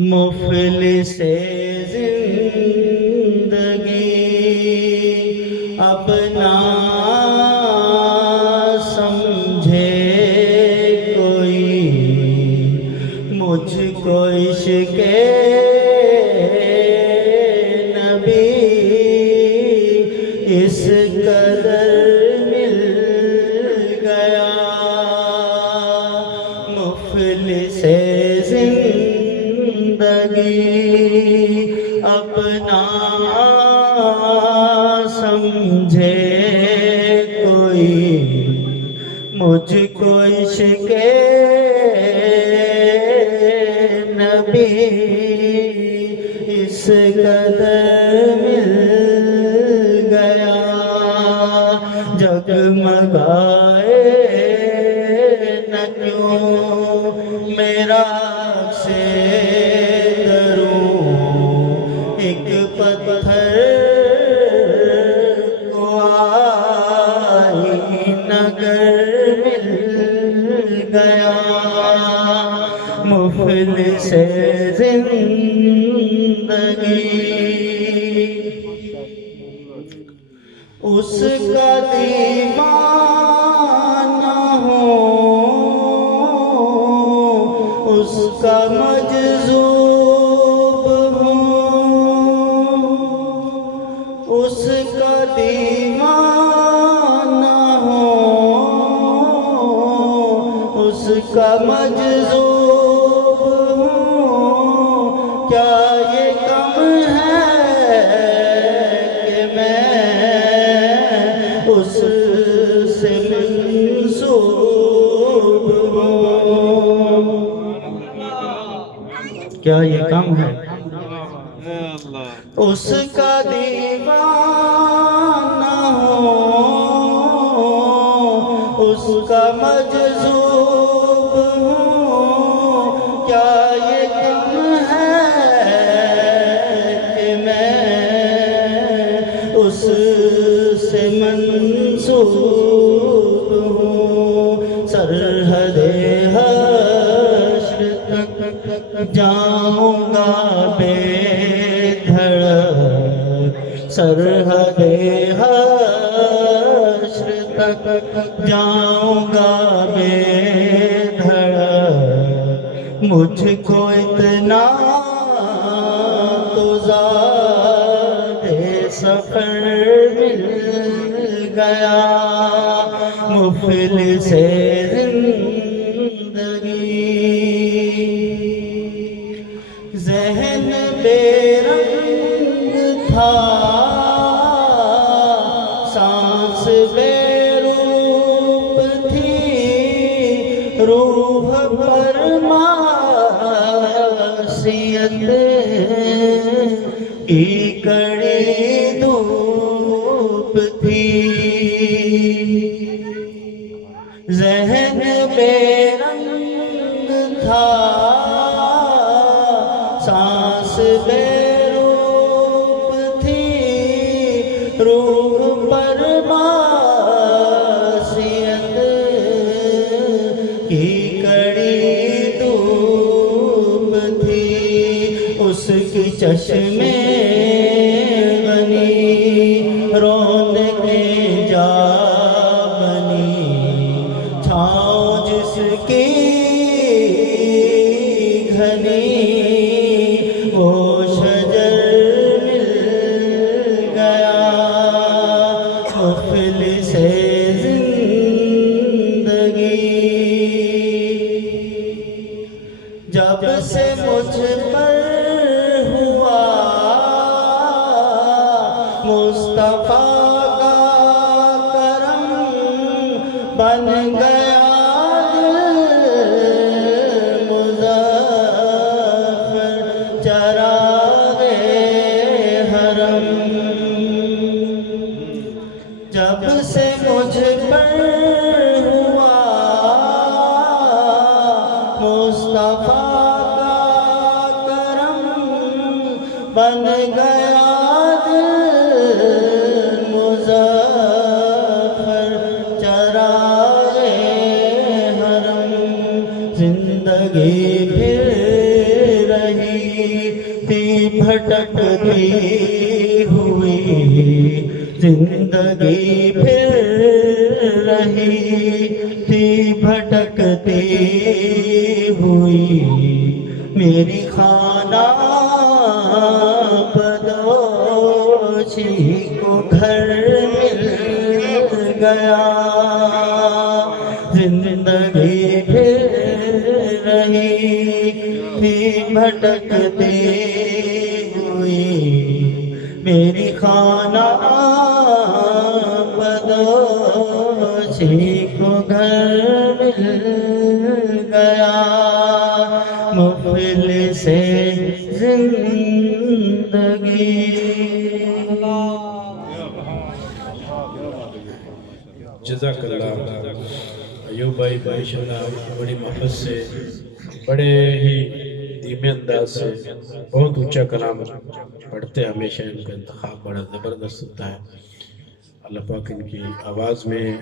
مفلس زندگی اپنا سمجھے کوئی مجھ کو عشق نبی اس قدر مل گیا مفلس زندگی اپنا سمجھے کوئی مجھ کو عشق نبی اس قدر مل گیا جگمگائے نہ کیوں میرا سے دروں ایک پتھر کو آئینہ گر مل گیا مفلس زندگی اس کا دیوانہ ہوں اس کا مجذوب ہوں اس کا دیوانہ ہوں اس کا مجذوب ہوں کیا یہ کم ہے کہ میں اس سے منسوب ہوں کیا یہ کم ہے اس کا دیوانہ ہوں اس کا مجذوب ہوں کیا یہ کم ہے کہ میں اس سے منسوب ہوں سرحد حشر تک جاؤں گا بے دھڑک سرحد حشر تک جاؤں گا بے دھڑک مجھ کو اتنا تو زیادہ سفر مل گیا مفلس زندگی ذہن بے رنگ تھا سانس بے روپ تھی روح پر معصیت کی کڑی دھوپ تھی ذہن بے رنگ تھا سانس بے روپ تھی روح پر معصیت کی کڑی دھوپ تھی اس کی چشمے غنی رونقیں جا بنی چھاؤں جس کی گھنی وہ شجر مل گیا مفلس زندگی جب سے مجھ پر ہوا مصطفیٰ کا کرم بن گیا دل مظفر چراغ حرم جب سے مجھ پر ہوا مصطفیٰ کا کرم بن گیا دل مظفر چراغے حرم زندگی پھر رہی تھی بھٹکتی ہوئی زندگی پھر رہی تھی بھٹکتی ہوئی میری خانہ بدوشی کو گھر مل گیا زندگی پھر رہی تھی بھٹکتی ہوئی میری خانہ بدوشی کو گھر مل گیا مفلس زندگی جزاک اللہ ایوب بھائی ماشاءاللہ بڑی محبت سے بڑے ہی دھیمے انداز سے بہت اونچا کلام پڑھتے ہیں ہمیشہ ان کا انتخاب بڑا زبردست ہوتا ہے اللہ پاک ان کی آواز میں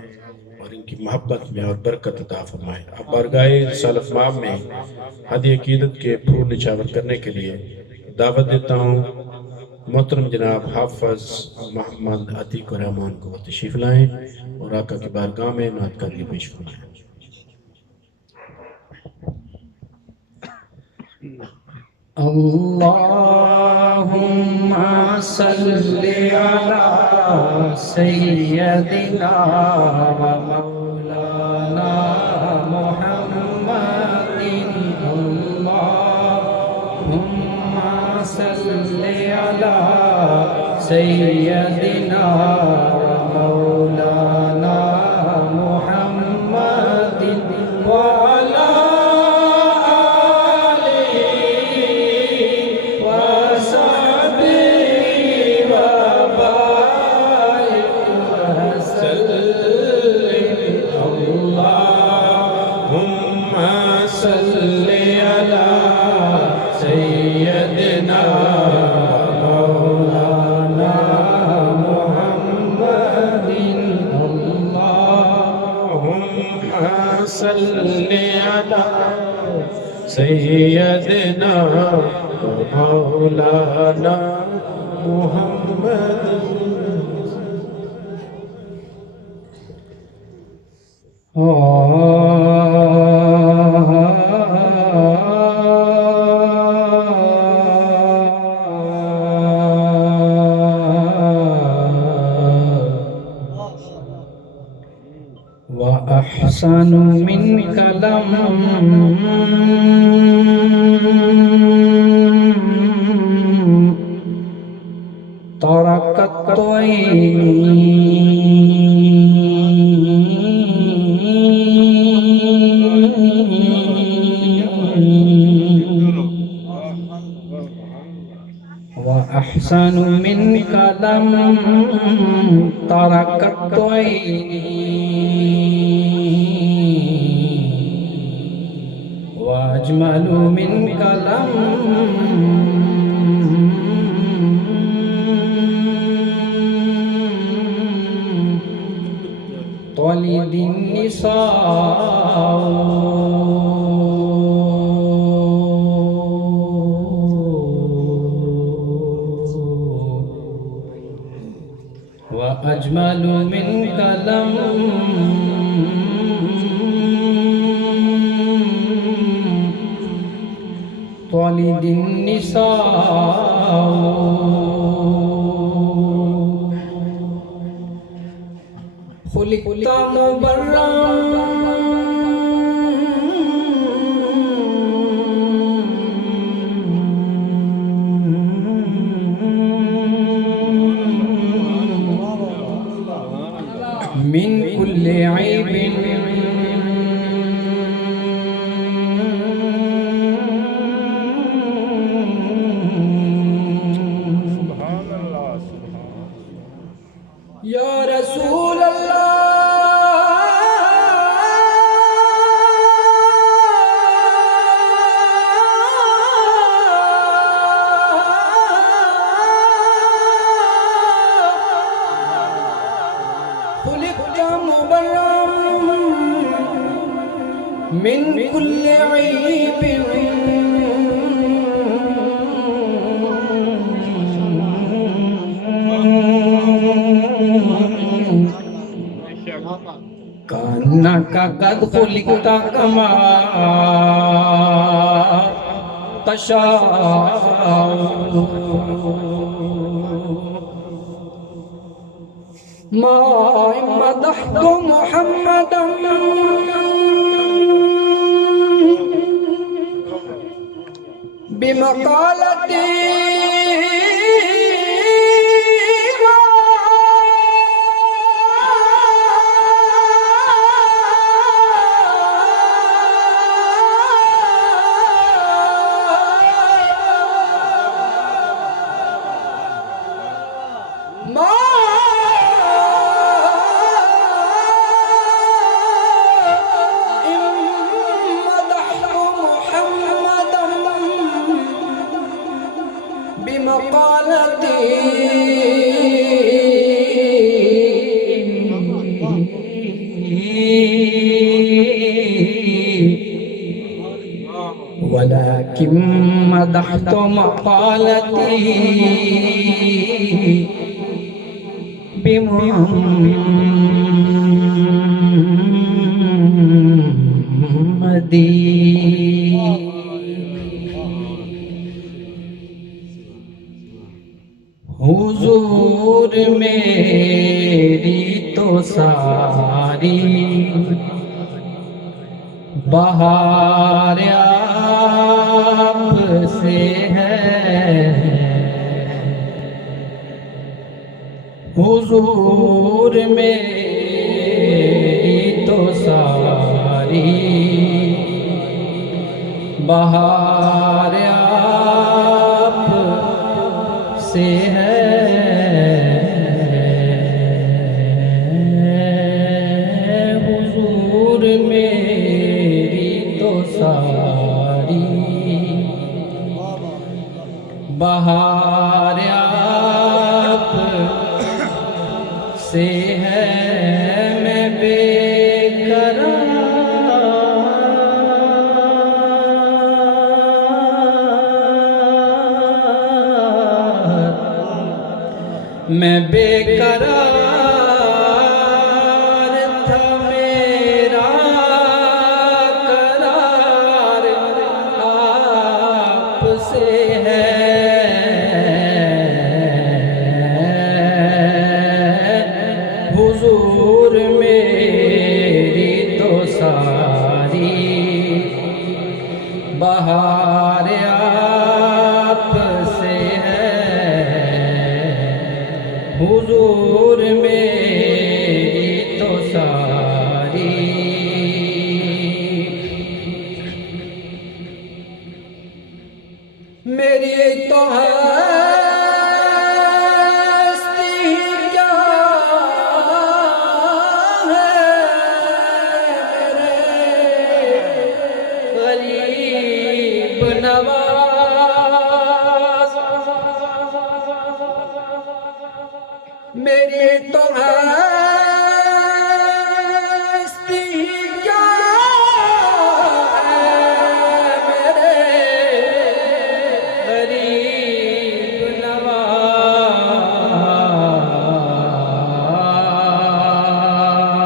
اور ان کی محبت میں اور برکت عطا فرمائے اب بارگاہ رسالت مآب میں ہدیہ عقیدت کے پھول نچھاور کرنے کے لیے دعوت دیتا ہوں محترم جناب حافظ محمد عتیق الرحمان کو تشریف لائیں اور آقا کی بارگاہ میں نعت کا بھی پیش فرمائیں اللہم صلی علی سیدنا و مولانا محمد اللہم صلی علی سیدنا و مولانا محمد وعلی سیدنا مولانا محمد وأحسن منك لم تركت وأحسن منك لم تركت وأجمل منك لم تلد النساء وأجمل منك لم تلد النساء خلقت مبرأ من كل عيب يا رسول الله من كل عيب كأنك قد خلقت كما تشاء ما مدحت محمدا بمقالتي ولكن مدحت مقالتي بمحمد حضور میری تو ساری بہار آپ سے ہے حضور میری تو ساری بہار آپ سے ہے حضور میری تو ساری بہار آپ سے ہے میں بے میں بے قرار تھا میرا قرار آپ سے ہے حضور میری تو ساری بہار آپ سے ہے حضور میری تو ساری میری تو ہستی کیا ہے میرے غریب نواز میری تو ہستی کیا ہے میرے غریب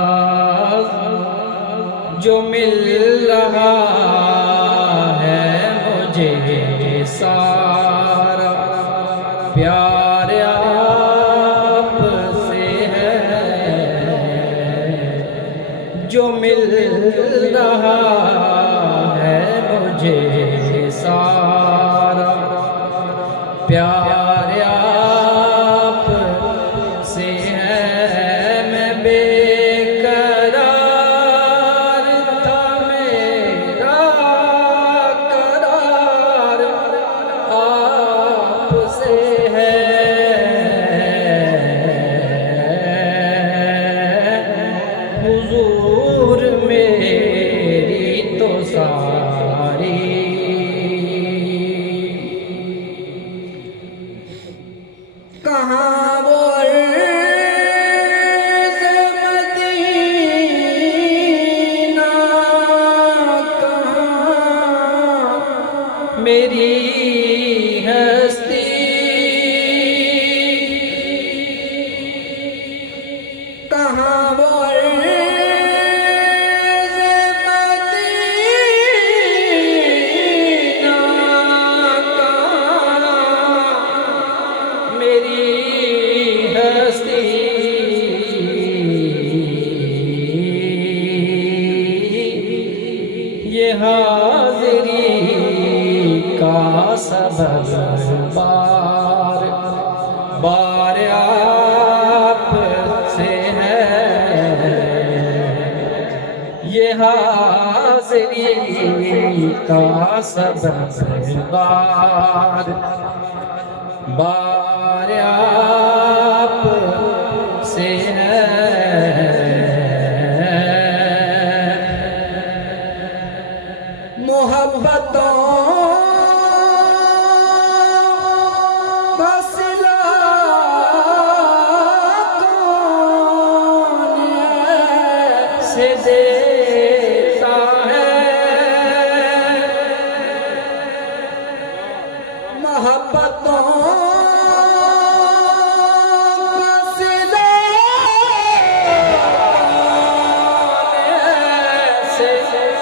نواز جو مل رہا ہے مجھے سارا پیار جو مل رہا ہے مجھے سارا پیار آپ سے ہے میں بے قرار تھا میرا قرار آپ سے ہے حضور میری تو ساری کہاں وہ عرض مدینہ کا سبب بار بار آپ سے ہے محبتوں سے دیتا ہے محبتوں کا صلہ سے دیتا ہے سنہری جالیوں میں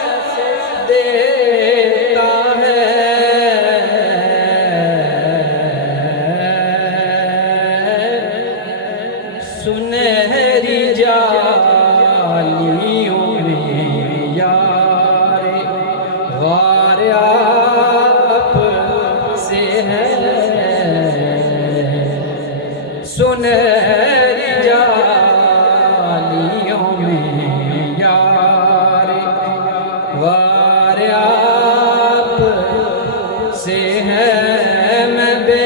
یار غار آپ سے ہے سنہری جالیوں میں یار غار آپ سے ہے میں بے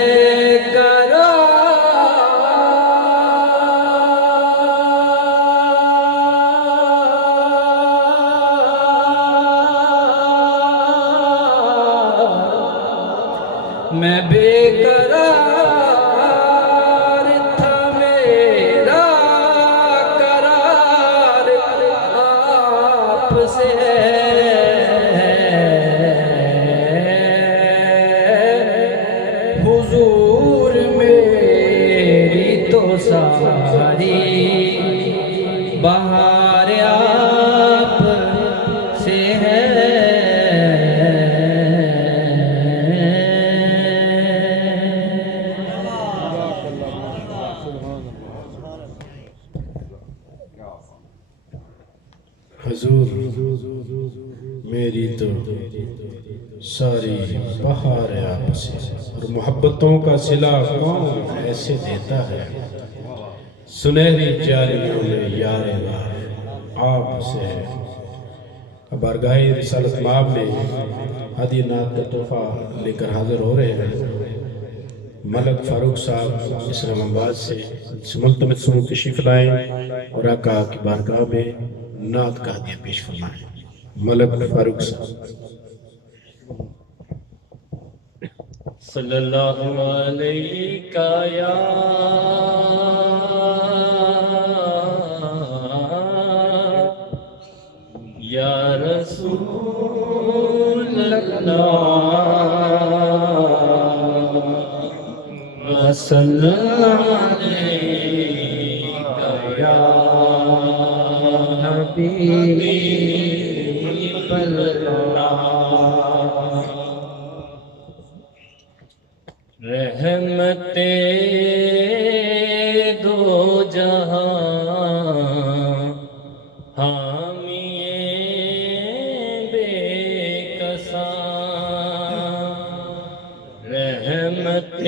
میں بے قرار تھا میرا قرار آپ سے حضور میری تو ساری بہار آپ سے ہے حضور میری تو ساری بہار آپ سے اور محبتوں کا صلہ کون ایسے دیتا ہے سنہری جالیوں میں یار غار آپ سے ہے بارگاہ رسالت مآب میں ہدیہ نعت کا تحفہ لے کر حاضر ہو رہے ہیں ملک فاروق صاحب اسلام آباد سے ملتمس سنو تشریف لائیں اور آقا کی بارگاہ میں نعت کا ہدیہ پیش فرمائیں ملک فاروق صاحب صلی اللہ علیہ یا رسول اللہ صلی اللہ علیہ یا حبیب اللہ رحمت دو جہاں حامی بے کساں رحمت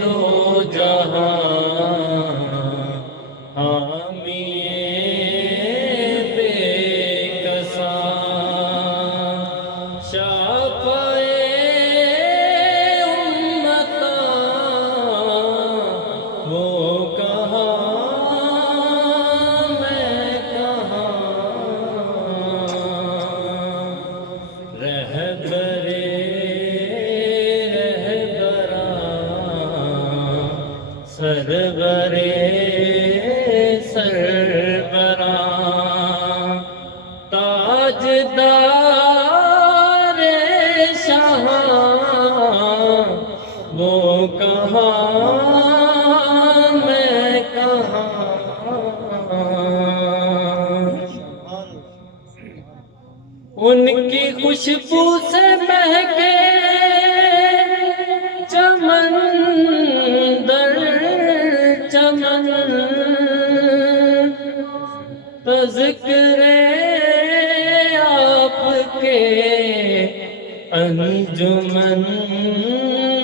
دو جہاں حامی بے کساں سربراں تاجدار شاہاں وہ کہاں میں کہاں ان کی خوشبو سے مہکے چمن در چمن تذکر آپ کے انجمن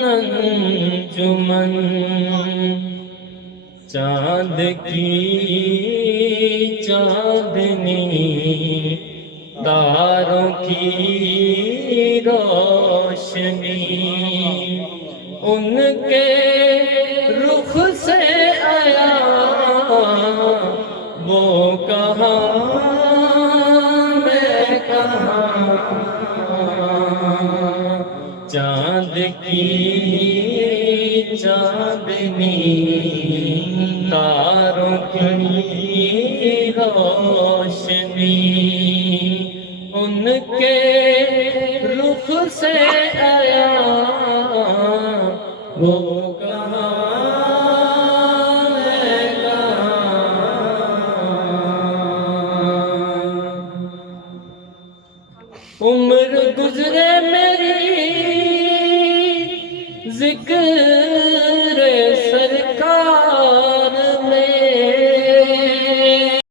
انجمن چاند کی چاندنی تاروں کی روشنی ان کے رخ سے آیا وہ کہاں میں کہاں چاند کی چاندنی تاروں کی روشنی ان کے رخ سے آیا وہ